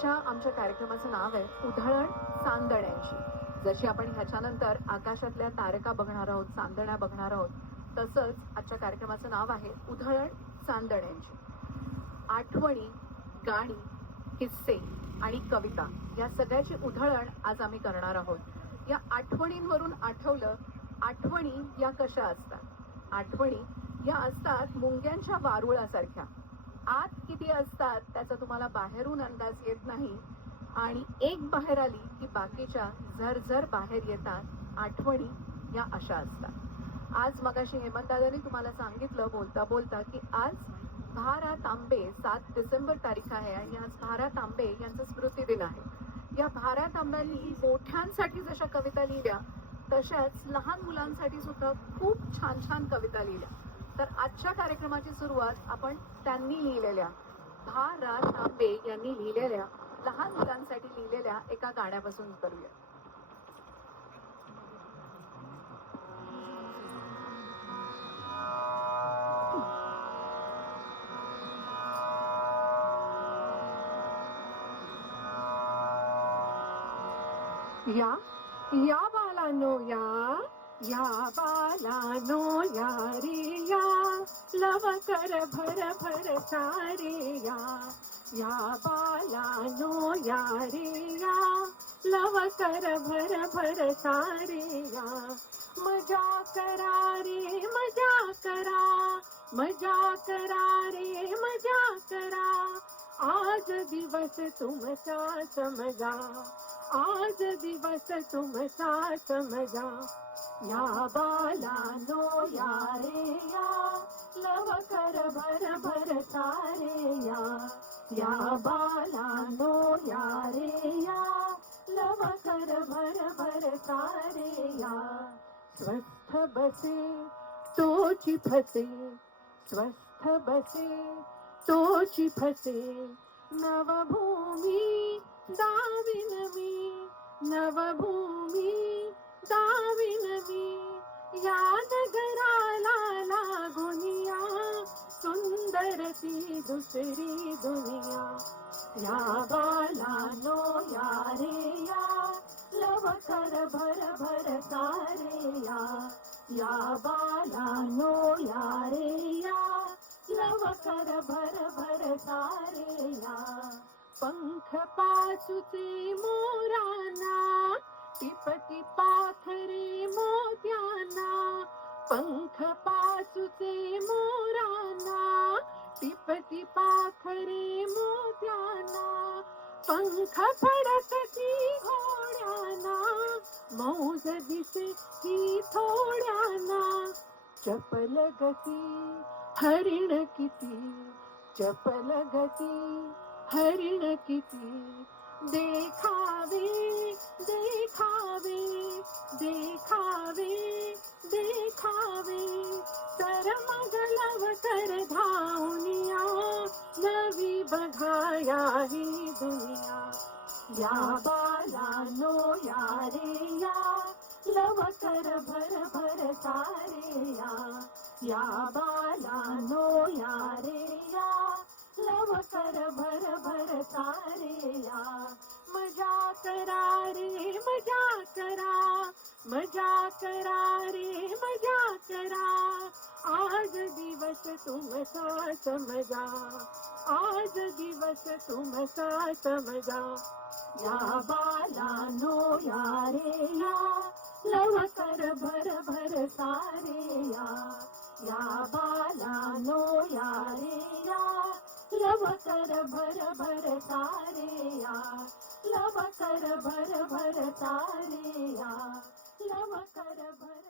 आजच्या आमच्या कार्यक्रमाचं नाव आहे उधळण चांदण्यांची जशी आपण ह्याच्यानंतर आकाशातल्या तारका बघणार आहोत चांदण्या बघणार आहोत तसंच आजच्या कार्यक्रमाचं नाव आहे उधळण चांदण्यांची आठवणी गाणी किस्से आणि कविता या सगळ्याची उधळण आज आम्ही करणार आहोत. या आठवणींवरून आठवलं आठवणी या कशा असतात? आठवणी या असतात मुंग्यांच्या वारुळासारख्या. आत किती असतात त्याचा तुम्हाला बाहेरून अंदाज येत नाही. आणि एक बाहेर आली की बाकीच्या झरझर बाहेर येतात आठवणी या अशा असतात. आज मगाशी हेमंतदादांनी तुम्हाला सांगितलं बोलता बोलता की आज भारा तांबे सात डिसेंबर तारीख आहे आणि आज भारा तांबे यांचा स्मृती दिन आहे. या भारा तांब्यांनी मोठ्यांसाठी जशा कविता लिहिल्या तशाच लहान मुलांसाठी सुद्धा खूप छान छान कविता लिहिल्या. तर आजच्या कार्यक्रमाची सुरुवात आपण त्यांनी लिहिलेल्या भा रा तांबे यांनी लिहिलेल्या लहान मुलांसाठी लिहिलेल्या एका गाण्यापासून करूया. या या बालानो या. या बालानो या रे या लव कर भर भर सारे या. या बालानो या रे या लव कर भर भर सारे या. मजा करा रे मजा करा मजा करा रे मजा करा. आज दिवस तुमचा समजा आज दिवस तुमचा समजा. या बालानो या रे या लव कर भर भर सारे या या बालानो या रे या लव कर भर भर सारे या स्वस्थ बसे तोची फसे। स्वस्थ बसे तोची फसे। नवभूमी दाविन मी नवभूमी दुसरी दुनिया या बालानो या रे या लव कर भर भर सारे या या बालानो या रे या लव कर भर भर सारे या। पंख पाचुचे मोराना टिपटी पाखरे मोत्याना पंख पाचुचे मोराना मौज दिसे ही थोड्याना चपल गती हरिण किती चपल गती हरिण किती देखावे देखावे बघाया दुनिया. या बालानो या रे या लव कर भर भर सारे या या बालानो या रे या लव कर भर भर सारे या मजा करा रे मजा करा. मजा करा रे दिवस समजा या बालानो या रे या लव भर भर सारे या या बालानो या रे या लव कर भर भर सारे या लव भर भर सारे या लव भर